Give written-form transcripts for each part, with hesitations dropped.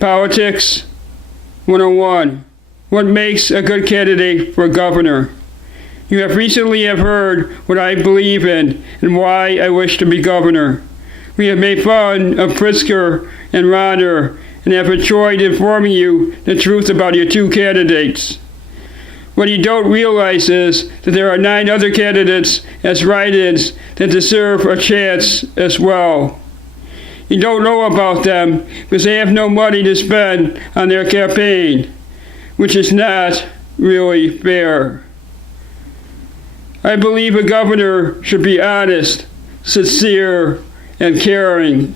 Politics 101. What makes a good candidate for governor? You have recently heard what I believe in and why I wish to be governor. We have made fun of Pritzker and Rauner and have enjoyed informing you the truth about your two candidates. What you don't realize is that there are 9 other candidates as write-ins that deserve a chance as well. You don't know about them because they have no money to spend on their campaign, which is not really fair. I believe a governor should be honest, sincere, and caring.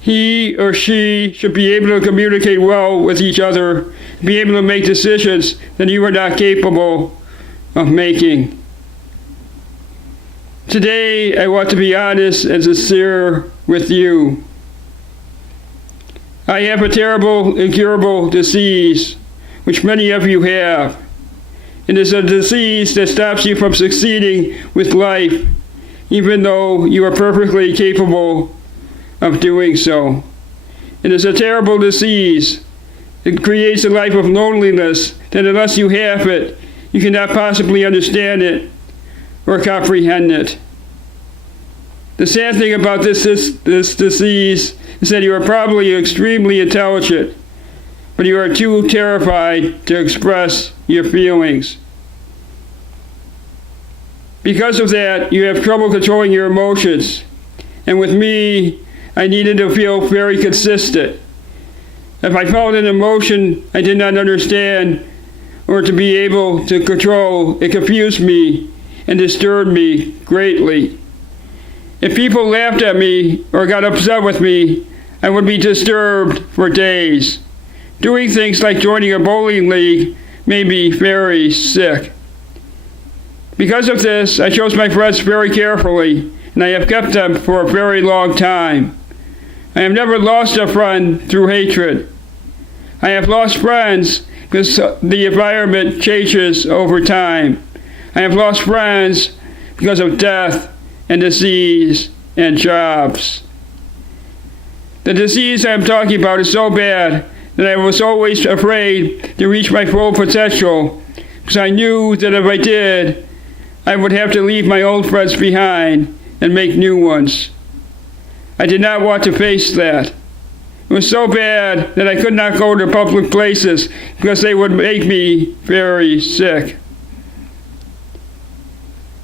He or she should be able to communicate well with each other, be able to make decisions that you are not capable of making. Today, I want to be honest and sincere with you. I have a terrible, incurable disease, which many of you have. It is a disease that stops you from succeeding with life, even though you are perfectly capable of doing so. It is a terrible disease. It creates a life of loneliness that unless you have it, you cannot possibly understand it or comprehend it. The sad thing about this disease is that you are probably extremely intelligent, but you are too terrified to express your feelings. Because of that, you have trouble controlling your emotions. And with me, I needed to feel very consistent. If I felt an emotion I did not understand or to be able to control, it confused me and disturbed me greatly. If people laughed at me or got upset with me, I would be disturbed for days. Doing things like joining a bowling league made me very sick. Because of this, I chose my friends very carefully, and I have kept them for a very long time. I have never lost a friend through hatred. I have lost friends because the environment changes over time. I have lost friends because of death and disease and jobs. The disease I am talking about is so bad that I was always afraid to reach my full potential because I knew that if I did, I would have to leave my old friends behind and make new ones. I did not want to face that. It was so bad that I could not go to public places because they would make me very sick.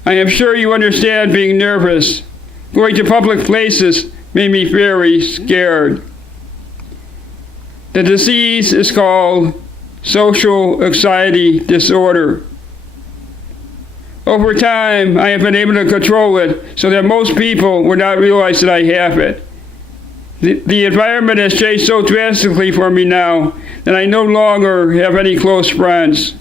I am sure you understand being nervous. Going to public places made me very scared. The disease is called social anxiety disorder. Over time, I have been able to control it so that most people would not realize that I have it. The environment has changed so drastically for me now that I no longer have any close friends.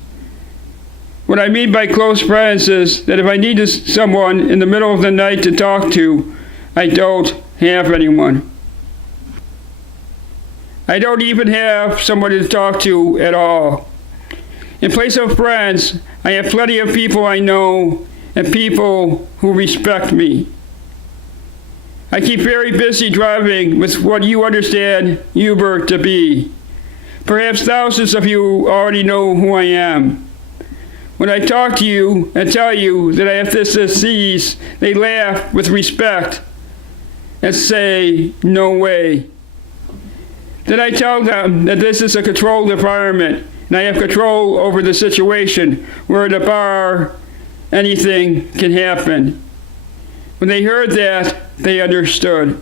What I mean by close friends is that if I need someone in the middle of the night to talk to, I don't have anyone. I don't even have someone to talk to at all. In place of friends, I have plenty of people I know and people who respect me. I keep very busy driving with what you understand Uber to be. Perhaps thousands of you already know who I am. When I talk to you and tell you that I have this disease, they laugh with respect and say, "No way." Then I tell them that this is a controlled environment and I have control over the situation, where at a bar, anything can happen. When they heard that, they understood.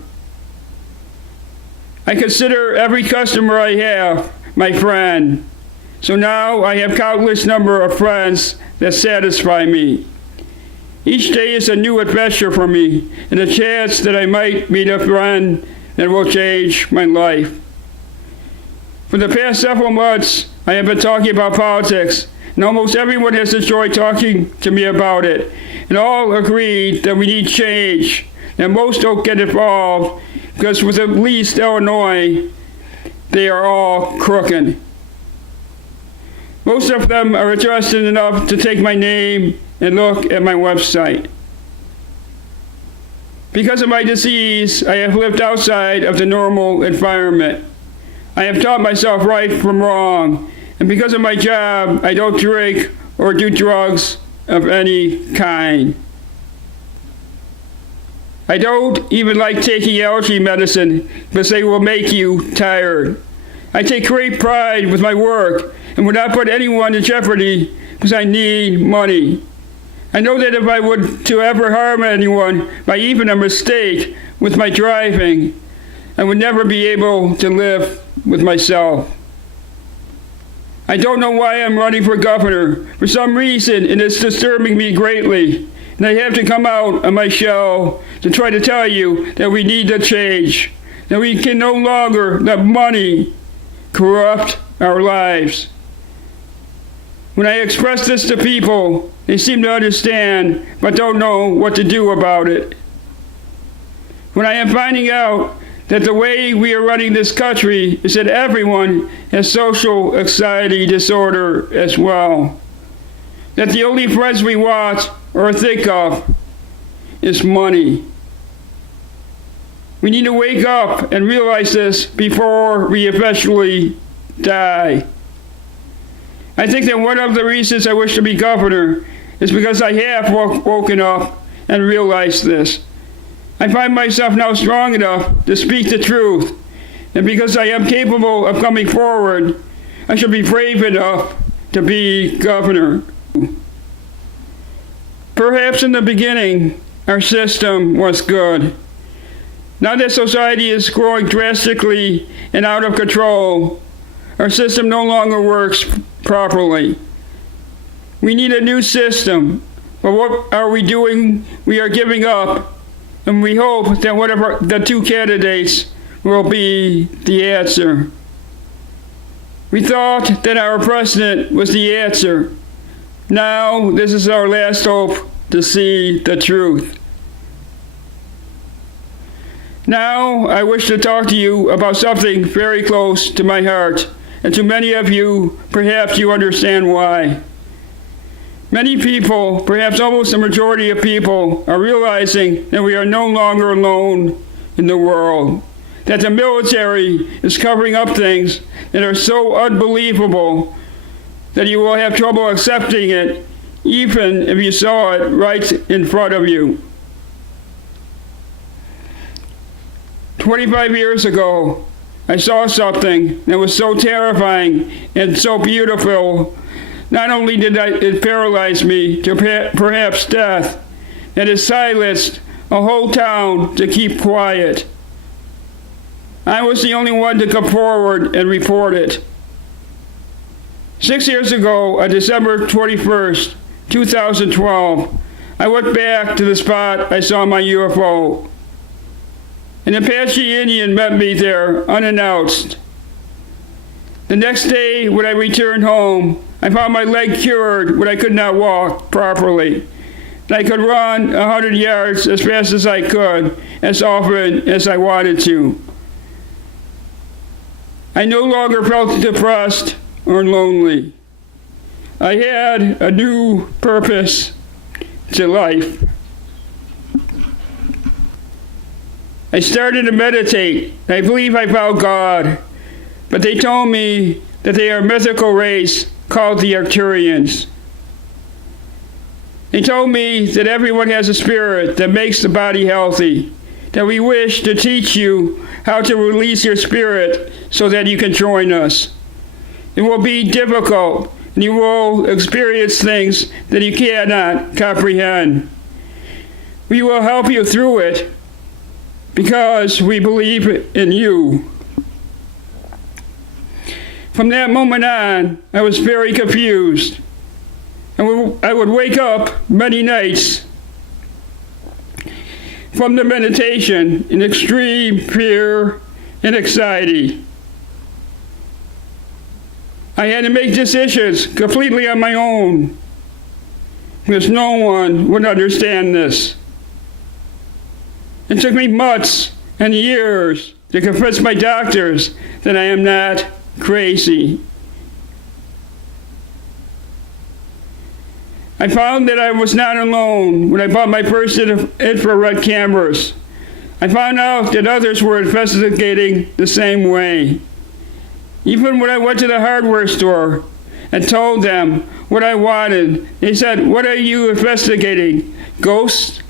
I consider every customer I have my friend. So now I have countless number of friends that satisfy me. Each day is a new adventure for me and a chance that I might meet a friend that will change my life. For the past several months, I have been talking about politics, and almost everyone has enjoyed talking to me about it, and all agreed that we need change, and most don't get involved because with at least Illinois, they are all crooked. Most of them are interested enough to take my name and look at my website. Because of my disease, I have lived outside of the normal environment. I have taught myself right from wrong, and because of my job, I don't drink or do drugs of any kind. I don't even like taking allergy medicine because they will make you tired. I take great pride with my work and would not put anyone in jeopardy because I need money. I know that if I would to ever harm anyone by even a mistake with my driving, I would never be able to live with myself. I don't know why I'm running for governor. For some reason, it is disturbing me greatly, and I have to come out of my shell to try to tell you that we need to change, that we can no longer let money corrupt our lives. When I express this to people, they seem to understand, but don't know what to do about it. When I am finding out that the way we are running this country is that everyone has social anxiety disorder as well, that the only friends we want or think of is money. We need to wake up and realize this before we eventually die. I think that one of the reasons I wish to be governor is because I have woken up and realized this. I find myself now strong enough to speak the truth, and because I am capable of coming forward, I should be brave enough to be governor. Perhaps in the beginning, our system was good. Now that society is growing drastically and out of control, our system no longer works properly. We need a new system, but what are we doing? We are giving up, and we hope that one of the two candidates will be the answer. We thought that our president was the answer. Now this is our last hope to see the truth. Now I wish to talk to you about something very close to my heart, and to many of you, perhaps you understand why. Many people, perhaps almost the majority of people, are realizing that we are no longer alone in the world, that the military is covering up things that are so unbelievable that you will have trouble accepting it, even if you saw it right in front of you. 25 years ago, I saw something that was so terrifying and so beautiful. Not only did it paralyze me to perhaps death, it silenced a whole town to keep quiet. I was the only one to come forward and report it. 6 years ago, on December 21st, 2012, I went back to the spot I saw my UFO. An Apache Indian met me there unannounced. The next day, when I returned home, I found my leg cured when I could not walk properly. And I could run 100 yards as fast as I could, as often as I wanted to. I no longer felt depressed or lonely. I had a new purpose to life. I started to meditate. I believe I found God, but they told me that they are a mythical race called the Arcturians. They told me that everyone has a spirit that makes the body healthy, that we wish to teach you how to release your spirit so that you can join us. It will be difficult, and you will experience things that you cannot comprehend. We will help you through it because we believe in you. From that moment on, I was very confused. I would wake up many nights from the meditation in extreme fear and anxiety. I had to make decisions completely on my own because no one would understand this. It took me months and years to convince my doctors that I am not crazy. I found that I was not alone when I bought my first infrared cameras. I found out that others were investigating the same way. Even when I went to the hardware store and told them what I wanted, they said, "What are you investigating? Ghosts?"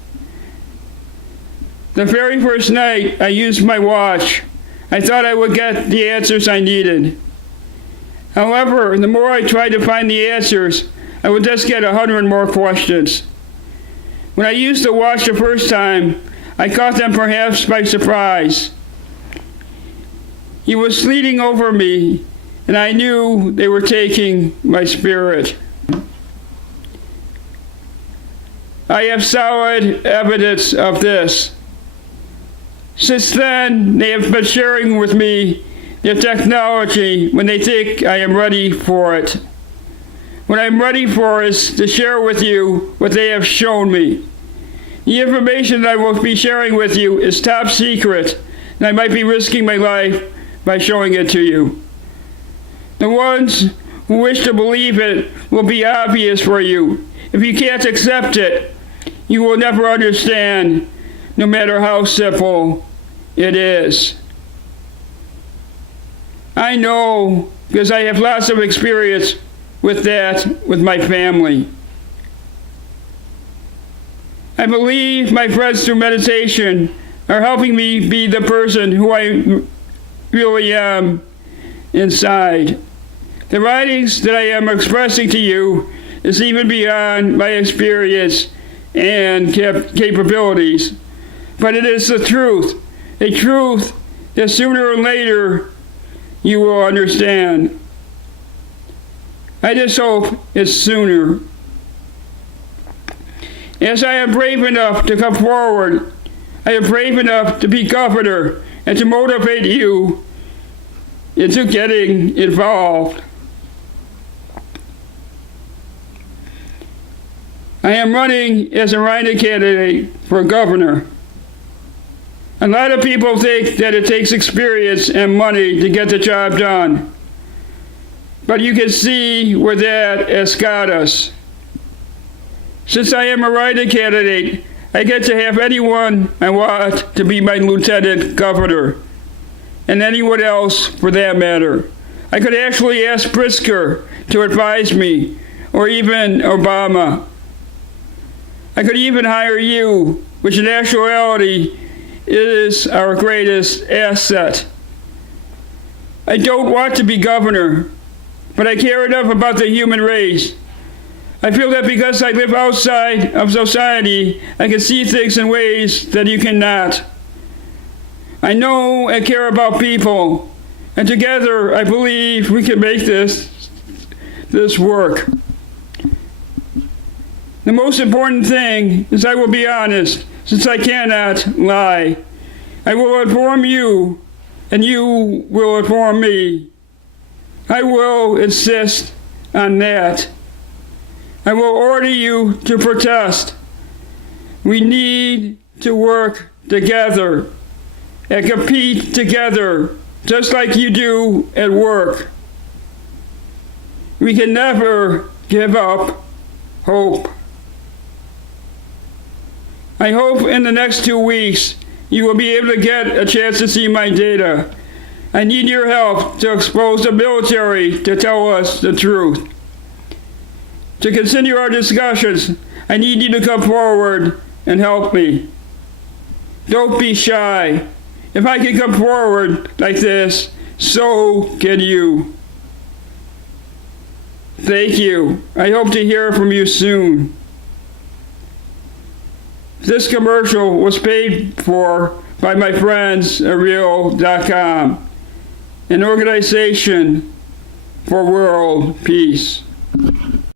The very first night I used my watch, I thought I would get the answers I needed. However, the more I tried to find the answers, I would just get 100 more questions. When I used the watch the first time, I caught them perhaps by surprise. He was leaning over me, and I knew they were taking my spirit. I have solid evidence of this. Since then, they have been sharing with me their technology when they think I am ready for it. What I'm ready for is to share with you what they have shown me. The information that I will be sharing with you is top secret, and I might be risking my life by showing it to you. The ones who wish to believe it will be obvious for you. If you can't accept it, you will never understand, no matter how simple it is. I know because I have lots of experience with that with my family. I believe my friends through meditation are helping me be the person who I really am inside. The writings that I am expressing to you is even beyond my experience and capabilities, but it is the truth, a truth that sooner or later you will understand. I just hope it's sooner. As I am brave enough to come forward, I am brave enough to be governor and to motivate you into getting involved. I am running as a write-in candidate for governor. A lot of people think that it takes experience and money to get the job done. But you can see where that has got us. Since I am a write-in candidate, I get to have anyone I want to be my lieutenant governor, and anyone else for that matter. I could actually ask Pritzker to advise me, or even Obama. I could even hire you, which in actuality is our greatest asset. I don't want to be governor, but I care enough about the human race. I feel that because I live outside of society, I can see things in ways that you cannot. I know and care about people, and together I believe we can make this work. The most important thing is I will be honest, since I cannot lie. I will inform you, and you will inform me. I will insist on that. I will order you to protest. We need to work together and compete together, just like you do at work. We can never give up hope. I hope in the next 2 weeks you will be able to get a chance to see my data. I need your help to expose the military to tell us the truth. To continue our discussions, I need you to come forward and help me. Don't be shy. If I can come forward like this, so can you. Thank you. I hope to hear from you soon. This commercial was paid for by my friends at Real.com, an organization for world peace.